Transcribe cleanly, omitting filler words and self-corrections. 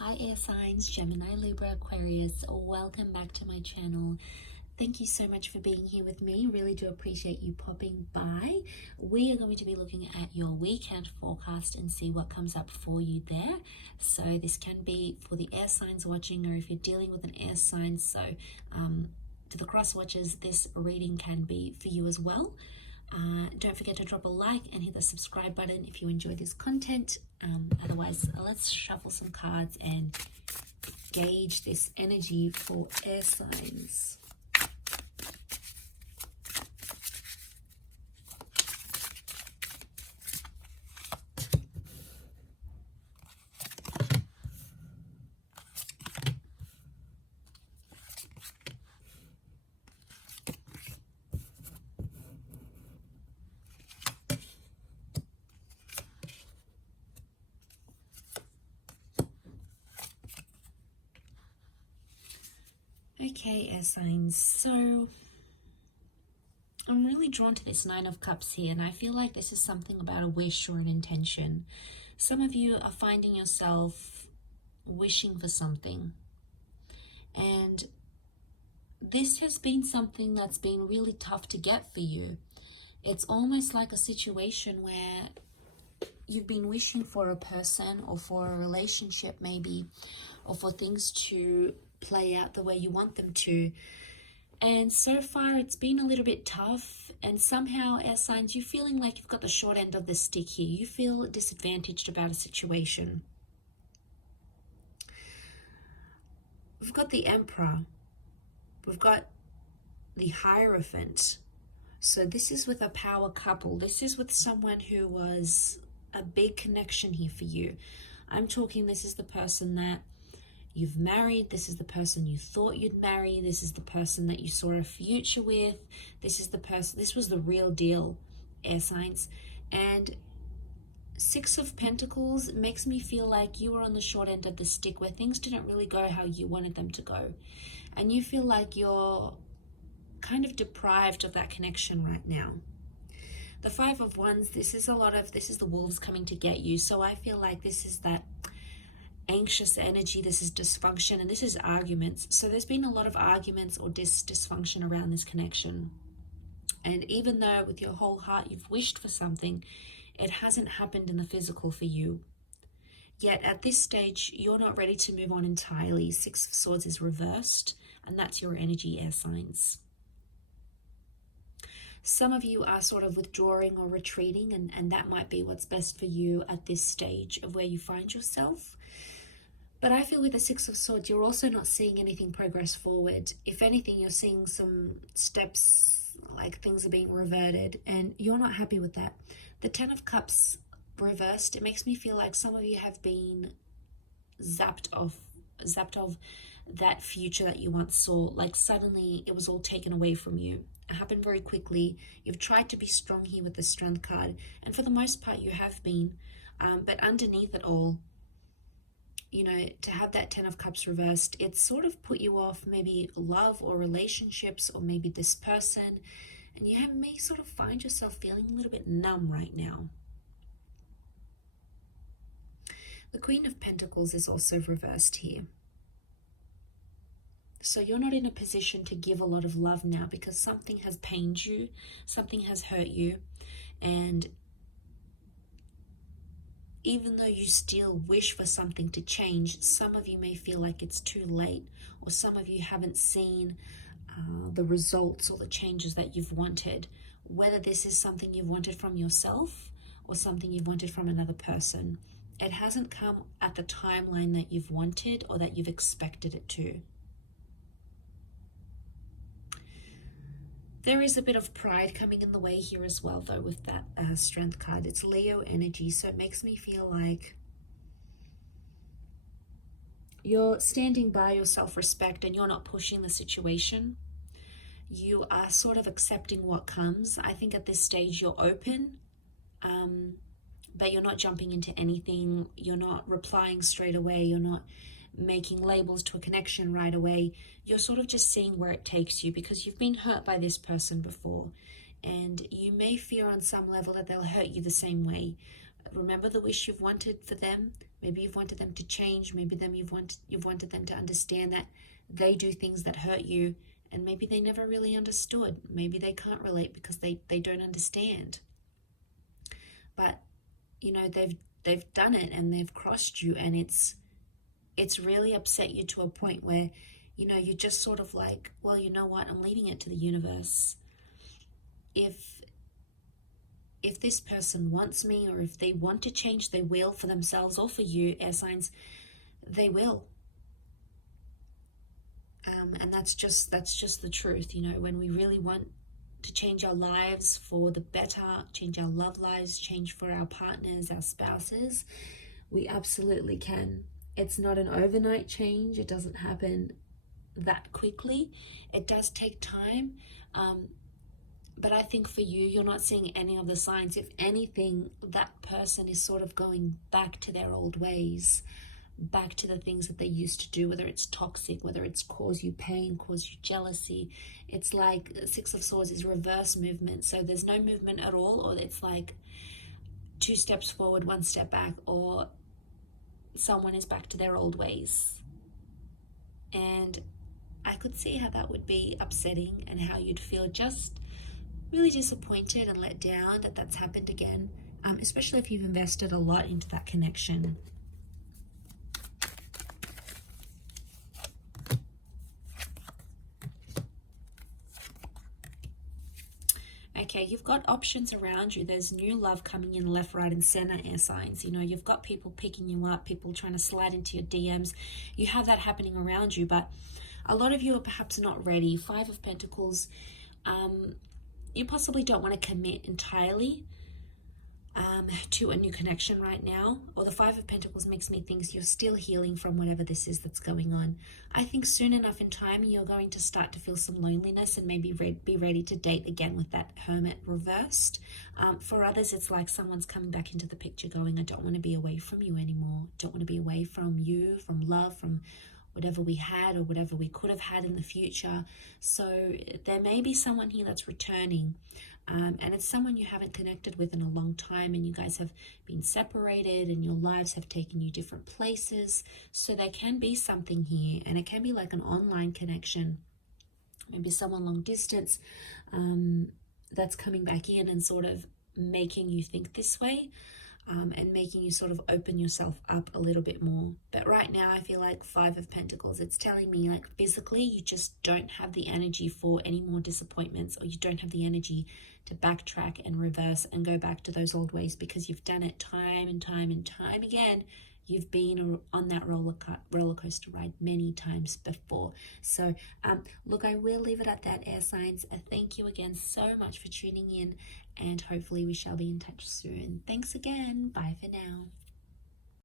Hi air signs, Gemini, Libra, Aquarius, welcome back to my channel. Thank you so much for being here with me. Really do appreciate you popping by. We are going to be looking at your weekend forecast and see what comes up for you there. So this can be for the air signs watching, or if you're dealing with an air sign. So to the cross watchers, this reading can be for you as well. Don't forget to drop a like and hit the subscribe button if you enjoy this content. Otherwise, let's shuffle some cards and gauge this energy for air signs. Okay, air signs, so I'm really drawn to this Nine of Cups here, and I feel like this is something about a wish or an intention. Some of you are finding yourself wishing for something, and this has been something that's been really tough to get for you. It's almost like a situation where you've been wishing for a person or for a relationship maybe, or for things to play out the way you want them to. And so far it's been a little bit tough, and somehow air signs, you're feeling like you've got the short end of the stick here. You feel disadvantaged about a situation. We've got the Emperor. We've got the Hierophant. So this is with a power couple. This is with someone who was a big connection here for you. I'm talking, this is the person that you've married. This is the person you thought you'd marry. This is the person that you saw a future with. This is the person, this was the real deal, air signs. And Six of Pentacles makes me feel like you were on the short end of the stick, where things didn't really go how you wanted them to go. And you feel like you're kind of deprived of that connection right now. The Five of Wands, this is the wolves coming to get you. So I feel like this is that anxious energy, this is dysfunction, and this is arguments. So there's been a lot of arguments or dysfunction around this connection. And even though with your whole heart you've wished for something, it hasn't happened in the physical for you. Yet at this stage, you're not ready to move on entirely. Six of Swords is reversed, and that's your energy, air signs. Some of you are sort of withdrawing or retreating, and that might be what's best for you at this stage of where you find yourself. But I feel with the Six of Swords, you're also not seeing anything progress forward. If anything, you're seeing some steps, like things are being reverted, and you're not happy with that. The Ten of Cups reversed, it makes me feel like some of you have been zapped of that future that you once saw. Like suddenly it was all taken away from you. It happened very quickly. You've tried to be strong here with the Strength card, and for the most part you have been, but underneath it all, you know, to have that Ten of Cups reversed, it's sort of put you off maybe love or relationships, or maybe this person, and you may sort of find yourself feeling a little bit numb right now. The Queen of Pentacles is also reversed here. So you're not in a position to give a lot of love now, because something has pained you, something has hurt you, and even though you still wish for something to change, some of you may feel like it's too late, or some of you haven't seen the results or the changes that you've wanted, whether this is something you've wanted from yourself or something you've wanted from another person. It hasn't come at the timeline that you've wanted or that you've expected it to. There is a bit of pride coming in the way here as well, though, with that Strength card. It's Leo energy, so it makes me feel like you're standing by your self-respect and you're not pushing the situation. You are sort of accepting what comes. I think at this stage you're open, but you're not jumping into anything. You're not replying straight away. You're not making labels to a connection right away. You're sort of just seeing where it takes you, because you've been hurt by this person before, and you may fear on some level that they'll hurt you the same way. Remember the wish you've wanted for them? Maybe you've wanted them to change. Maybe you've wanted them to understand that they do things that hurt you, and maybe they never really understood. Maybe they can't relate because they don't understand. But you know, they've done it and they've crossed you, and it's really upset you to a point where, you know, you're just sort of like, well, you know what, I'm leaving it to the universe. If this person wants me, or if they want to change, they will, for themselves or for you, air signs, they will. And that's just the truth. You know, when we really want to change our lives for the better, change our love lives, change for our partners, our spouses, we absolutely can. It's not an overnight change. It doesn't happen that quickly. It does take time. But I think for you, you're not seeing any of the signs. If anything, that person is sort of going back to their old ways, back to the things that they used to do, whether it's toxic, whether it's cause you pain, cause you jealousy. It's like Six of Swords is reverse movement. So there's no movement at all, or it's like 2 steps forward, 1 step back, or someone is back to their old ways. And I could see how that would be upsetting, and how you'd feel just really disappointed and let down that that's happened again, especially if you've invested a lot into that connection. Okay, you've got options around you. There's new love coming in left, right, and center, air signs. You know, you've got people picking you up, people trying to slide into your DMs. You have that happening around you, but a lot of you are perhaps not ready. 5 of Pentacles, you possibly don't want to commit entirely to a new connection right now. Or the 5 of Pentacles makes me think you're still healing from whatever this is that's going on. I think soon enough in time, you're going to start to feel some loneliness and maybe be ready to date again with that Hermit reversed. For others, it's like someone's coming back into the picture going, I don't want to be away from you anymore. Don't want to be away from you, from love, from whatever we had or whatever we could have had in the future. So there may be someone here that's returning. And it's someone you haven't connected with in a long time, and you guys have been separated and your lives have taken you different places. So there can be something here, and it can be like an online connection, maybe someone long distance that's coming back in and sort of making you think this way, and making you sort of open yourself up a little bit more. But right now I feel like 5 of Pentacles, it's telling me like physically you just don't have the energy for any more disappointments, or you don't have the energy to backtrack and reverse and go back to those old ways, because you've done it time and time and time again. You've been on that roller coaster ride many times before. So look, I will leave it at that, air signs. Thank you again so much for tuning in, and hopefully we shall be in touch soon. Thanks again. Bye for now.